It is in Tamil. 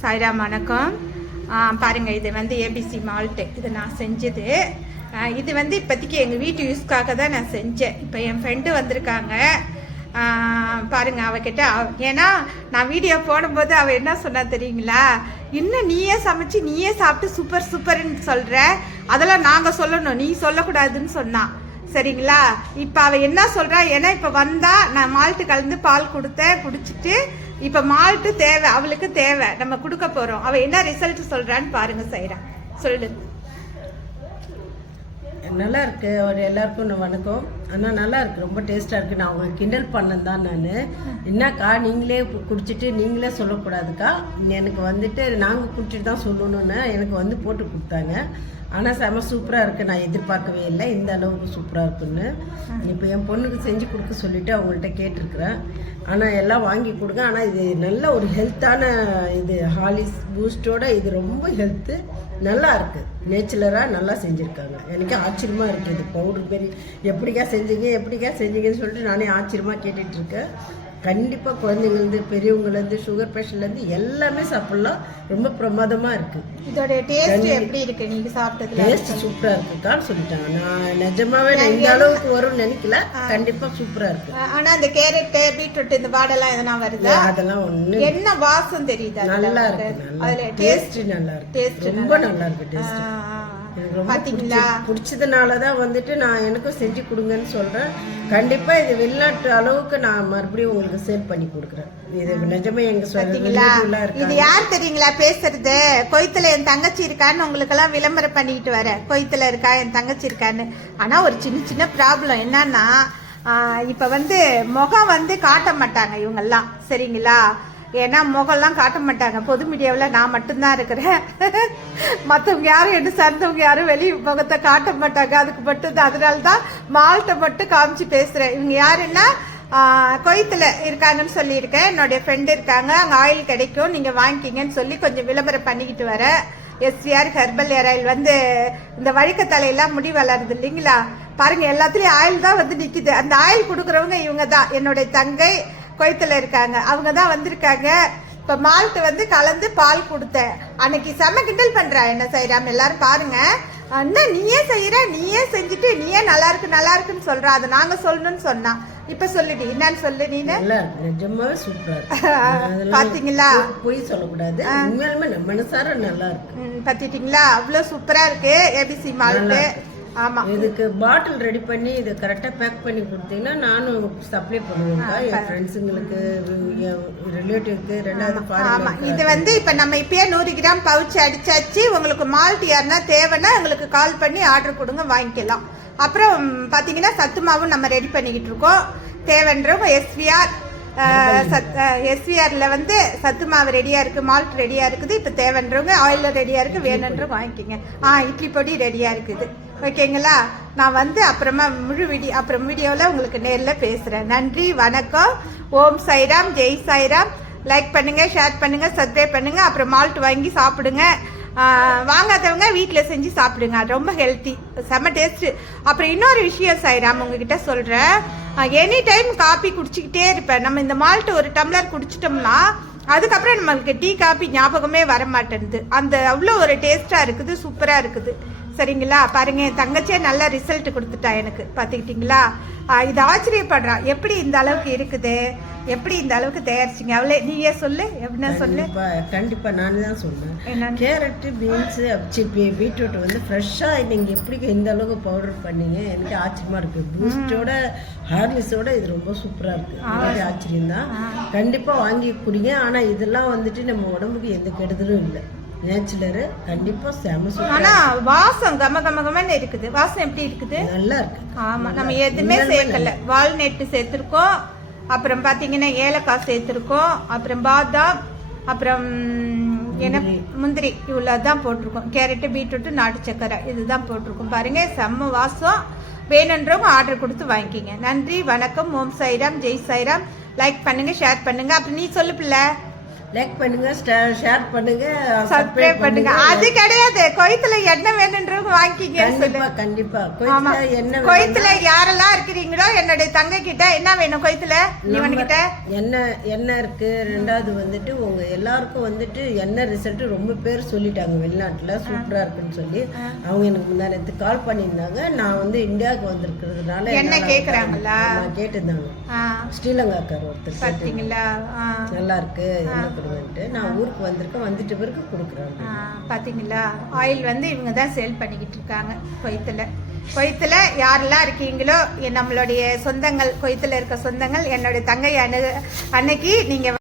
சாய்ராம் வணக்கம். பாருங்கள் இது வந்து ஏபிசி மால்ட்டு இது நான் செஞ்சது. இது வந்து இப்போதைக்கு எங்கள் வீட்டு யூஸ்க்காக தான் நான் செஞ்சேன். இப்போ என் ஃப்ரெண்டு வந்திருக்காங்க. பாருங்கள் பாருங்க அவகிட்ட ஏன்னா நான் வீடியோ போடும்போது அவள் என்ன சொன்னா தெரியுங்களா? இன்னும் நீயே சமைச்சு நீயே சாப்பிட்டு சூப்பர் சூப்பர்ன்னு சொல்கிற அதெல்லாம் நாங்கள் சொல்லணும். நீ சொல்லக்கூடாதுன்னு சொன்னான் சரிங்களா? இப்போ அவள் என்ன சொல்கிறா ஏன்னா இப்போ வந்தால் நான் மால்ட்டு கலந்து பால் கொடுத்தேன் குடிச்சிட்டு இப்போ மால்ட்டு தேவை அவளுக்கு தேவை. நம்ம கொடுக்க போகிறோம் அவள் என்ன ரிசல்ட் சொல்கிறான்னு பாருங்க செய்கிறா சொல்லு. நல்லா இருக்கு ஒரு எல்லாருக்கும் வணக்கம். ஆனால் நல்லா இருக்குது ரொம்ப டேஸ்ட்டாக இருக்குது நான் உங்களுக்கு கிண்டல் பண்ணேன் தான் நான். என்னக்கா நீங்களே குடிச்சிட்டு நீங்களே சொல்லக்கூடாதுக்கா? எனக்கு வந்துட்டு நாங்கள் குடிச்சிட்டு தான் சொல்லணும்னு எனக்கு வந்து போட்டு கொடுத்தாங்க. ஆனால் செம சூப்பராக இருக்குது நான் எதிர்பார்க்கவே இல்லை. இந்த அளவுக்கு சூப்பராக இருக்குன்னு இப்போ என் பொண்ணுக்கு செஞ்சு கொடுக்க சொல்லிட்டு அவங்கள்ட்ட கேட்டிருக்கிறேன். ஆனால் எல்லாம் வாங்கி கொடுங்க. ஆனால் இது நல்ல ஒரு ஹெல்த்தான இது. ஹாலிஸ் பூஸ்டோட இது ரொம்ப ஹெல்த்து நல்லா இருக்குது நேச்சுரலாக நல்லா செஞ்சுருக்காங்க. எனக்கு ஆச்சரியமாக இருக்குது இது பவுடர் பெரிய எப்படிக்கா செஞ்சீங்க எப்படிக்கா செஞ்சீங்கன்னு சொல்லிட்டு நானே ஆச்சரியமா கேட்டுட்டு இருக்கேன் கண்டிப்பாக குழந்தைங்கலேருந்து பெரியவங்கலேருந்து சுகர் பேஷண்ட்லேருந்து எல்லாமே சாப்பிட்லாம். ரொம்ப பிரமாதமாக இருக்கு. இதோட டேஸ்ட் எப்படி இருக்கு? நீங்க சாப்பிட்டதுல டேஸ்ட் சூப்பராக இருக்குக்கான்னு சொல்லிட்டாங்க. நான் நிஜமாவே நான் இந்த அளவுக்கு வரும்னு நினைக்கல. கண்டிப்பாக சூப்பராக இருக்கு. ஆ, ஆனா இந்த கேரட் பீட்ரூட் இந்த வாடெல்லாம் எதனா வருதா? அதெல்லாம் ஒன்று என்ன வாசம் தெரியுது நல்லா? இருக்கு அதுல டேஸ்ட் நல்லா இருக்கு. taste ரொம்ப நல்லா இருக்கு. டேஸ்ட் பிடிச்ச- பிடிச்சதுனால தான் வந்துட்டு நான் எனக்கும் செஞ்சு கொடுங்கன்னு சொல்கிறேன் கண்டிப்பாக இது வெளிநாட்டு அளவுக்கு நான் மறுபடியும் உங்களுக்கு சேல் பண்ணி கொடுக்குறேன். இது நிஜமே எங்கள் பாத்தீங்களா? சொல்ல இது யார் தெரியுங்களா பேசுறது? கொய்த்துல என் தங்கச்சி இருக்கான்னு உங்களுக்கு எல்லாம் விளம்பரம் பண்ணிட்டு வரேன். கொய்த்துல இருக்கா என் தங்கச்சி இருக்கான்னு. ஆனா ஒரு சின்ன சின்ன ப்ராப்ளம் என்னன்னா இப்ப வந்து முகம் வந்து காட்ட மாட்டாங்க இவங்கெல்லாம். சரிங்களா? ஏன்னா முகம்லாம் காட்ட மாட்டாங்க. பொது மீடியாவில் நான் மட்டும்தான் இருக்கிறேன். மற்றவங்க யாரும் என்ன சார்ந்தவங்க யாரும் வெளி முகத்தை காட்ட மாட்டாங்க. அதுக்கு மட்டும்தான். அதனால தான் மால்ட்டை மட்டும் காமிச்சு பேசுகிறேன் இவங்க யாருன்னா கொய்த்தில் இருக்காங்கன்னு சொல்லியிருக்கேன். என்னுடைய ஃப்ரெண்டு இருக்காங்க. அங்கே ஆயில் கிடைக்கும். நீங்கள் வாங்கிக்கிங்கன்னு சொல்லி கொஞ்சம் விளம்பரம் பண்ணிக்கிட்டு வரேன். எஸ்விஆர் ஹெர்பல் ஏர் ஆயில் வந்து இந்த வழுக்கத்தலையெல்லாம் முடி வளருது இல்லைங்களா? பாருங்கள் எல்லாத்துலேயும் ஆயில் தான் வந்து நிற்கிது அந்த ஆயில் கொடுக்குறவங்க இவங்க தான். என்னுடைய தங்கை கொய்த்தில் இருக்காங்க. அவங்க தான் வந்திருக்காங்க. இப்போ மால்ட்டு வந்து கலந்து பால் கொடுத்தேன். அன்னைக்கு செம கிண்டல் பண்றா என்ன செய்யறாம எல்லாரும் பாருங்க. அண்ணா நீயே செய்யற நீயே செஞ்சுட்டு நீயே நல்லா இருக்கு நல்லா இருக்குன்னு சொல்றா. அதை நாங்க சொல்லணும்னு சொன்னா. இப்ப சொல்லுடி என்னன்னு சொல்லு நீனு? நிஜமாவே அதெல்லாம் பாத்தீங்களா? பொய்- சொல்லக்கூடாது. உண்மையாலுமே நம்ம மனசார நல்லா இருக்கு. பாத்திட்டீங்களா? அவ்வளவு சூப்பரா இருக்கு ஏபிசி மால்ட்டு. ஆமா. இதுக்கு பாட்டில் ரெடி பண்ணி இது கரெக்டாக பேக் பண்ணி கொடுத்தீங்கன்னா நானும் சப்ளை பண்ணுவேன்க்கா. என் ஃப்ரெண்ட்ஸுங்களுக்கு ரிலேட்டிவ்க்கு ரெண்டாவது ஆமா. ஃபாரின் இது வந்து இப்ப நம்ம இப்பயே நூறு கிராம் பவுச் அடிச்சாச்சு. உங்களுக்கு மால்ட் யாருன்னா தேவைன்னா எங்களுக்கு கால் பண்ணி ஆர்டர் கொடுங்க வாங்கிக்கலாம். அப்புறம் பாத்தீங்கன்னா சத்து மாவும் நம்ம ரெடி பண்ணிக்கிட்டு இருக்கோம். தேவைன்றவங்க எஸ்விஆர் எஸ்விஆர்ல வந்து சத்து மாவு ரெடியா இருக்கு மால்ட் ரெடியா இருக்குது இப்ப தேவைன்றவங்க ஆயில் ரெடியா இருக்கு வேணுன்றவங்க வாங்கிக்கோங்க. ஆ இட்லி பொடி ரெடியா இருக்குது. ஓகேங்களா? நான் வந்து அப்புறமா முழு வீடியோ அப்புறம் வீடியோவில் உங்களுக்கு நேரில் பேசுகிறேன் நன்றி வணக்கம். ஓம் சாய்ராம் ஜெய் சாய்ராம். லைக் பண்ணுங்க ஷேர் பண்ணுங்க சப்ஸ்கிரைப் பண்ணுங்க அப்புறம் மால்ட் வாங்கி சாப்பிடுங்க. வாங்காதவங்க வீட்டில் செஞ்சு சாப்பிடுங்க. ரொம்ப ஹெல்த்தி செம்ம டேஸ்ட்டு அப்புறம் இன்னொரு விஷயம் சாய்ராம் உங்ககிட்ட சொல்கிறேன் எனி டைம் காப்பி குடிச்சிக்கிட்டே இருப்பேன். நம்ம இந்த மால்ட் ஒரு டம்ளர் குடிச்சிட்டோம்னா அதுக்கப்புறம் நம்மளுக்கு டீ காப்பி ஞாபகமே வர மாட்டேன்து அந்த அவ்வளோ ஒரு டேஸ்ட்டாக இருக்குது சூப்பராக இருக்குது. சரிங்களா? பாருங்க என் தங்கச்சியே நல்ல ரிசல்ட் கொடுத்துட்டா எனக்கு. பார்த்துக்கிட்டிங்களா? இது ஆச்சரியப்படுறா. எப்படி இந்த அளவுக்கு இருக்குது? எப்படி இந்த அளவுக்கு தயாரிச்சிங்க? அவளே நீயே சொல்லு. என்ன சொல்லு. கண்டிப்பா கண்டிப்பா நான் தான் என்னன்னு? கேரட்டு பீன்ஸு அப்சி பீட்ரூட் வந்து ஃப்ரெஷ்ஷாக நீங்கள் எப்படி இந்த அளவுக்கு பவுடர் பண்ணீங்க? எனக்கு ஆச்சரியமா இருக்கு. பூஸ்டோட ஹார்லிஸோட இது ரொம்ப சூப்பராக இருக்கு. எனக்கு ஆச்சரியம் தான் கண்டிப்பாக வாங்கி குடிங்க. ஆனால் இதெல்லாம் வந்துட்டு நம்ம உடம்புக்கு எந்த கெடுதலும் இல்லை. நேச்சுரலரு கண்டிப்பாக செம ஆனா வாசம் கம கம கமன்னு இருக்குது. வாசம் எப்படி இருக்குது? நல்லா இருக்கு. ஆமா நம்ம எதுவுமே சேர்க்கல. வால்நெட் சேர்த்திருக்கோம். அப்புறம் பாத்தீங்கன்னா ஏலக்காய் சேர்த்திருக்கோம். அப்புறம் பாதாம் அப்புறம் என்ன? முந்திரி. இவ்வளோ தான் போட்டிருக்கோம். கேரட்டு பீட்ரூட்டு நாட்டு சக்கரை. இதுதான் போட்டிருக்கோம். பாருங்க செம்ம வாசம். வேணுன்றவங்க ஆர்டர் கொடுத்து வாங்கிக்கிங்க. நன்றி வணக்கம். ஓம் சாய்ராம். ஜெய் சாய்ராம். லைக் பண்ணுங்க ஷேர் பண்ணுங்க. அப்புறம் நீ சொல்லு பிள்ளை. லைக் பண்ணுங்க ஷேர் பண்ணுங்க சப்ஸ்கிரைப் பண்ணுங்க. அது கிடையாது. கொய்த்துல என்ன வேணுன்றவங்க வாங்கிக்கிங்கன்னு சொல்லு. கண்டிப்பா. கண்டிப்பா கோயில்ல என்ன கொய்த்துல யாரெல்லாம் இருக்கிறீங்களோ என்னுடைய தங்க கிட்ட என்ன வேணும் கொய்த்துல? இவன் கிட்ட என்ன என்ன இருக்கு? ரெண்டாவது வந்துட்டு உங்க எல்லாருக்கும் வந்துட்டு என்ன ரிசல்ட் ரொம்ப பேர் சொல்லிட்டாங்க வெளிநாட்டுல. சூப்பரா இருக்குன்னு சொல்லி. அவங்க எனக்கு முந்தானத்து கால் பண்ணியிருந்தாங்க. நான் வந்து இந்தியாவுக்கு வந்திருக்கிறதுனால என்ன கேக்குறாங்களா? கேட்டிருந்தாங்க ஸ்ரீலங்காக்கார் ஒருத்தர் நல்லா இருக்கு. கொடுங்கன்ட்டு நான் ஊருக்கு வந்திருக்கேன் வந்துட்டு பிறகு கொடுக்குறேன். பார்த்தீங்களா ஆயில் வந்து இவங்க தான் சேல் பண்ணிக்கிட்டு இருக்காங்க கொய்த்தில். கொய்த்துல யாரெல்லாம் இருக்கீங்களோ நம்மளுடைய சொந்தங்கள் கொய்த்தில் இருக்க சொந்தங்கள் என்னுடைய தங்கை அணு அன்னைக்கு நீங்கள்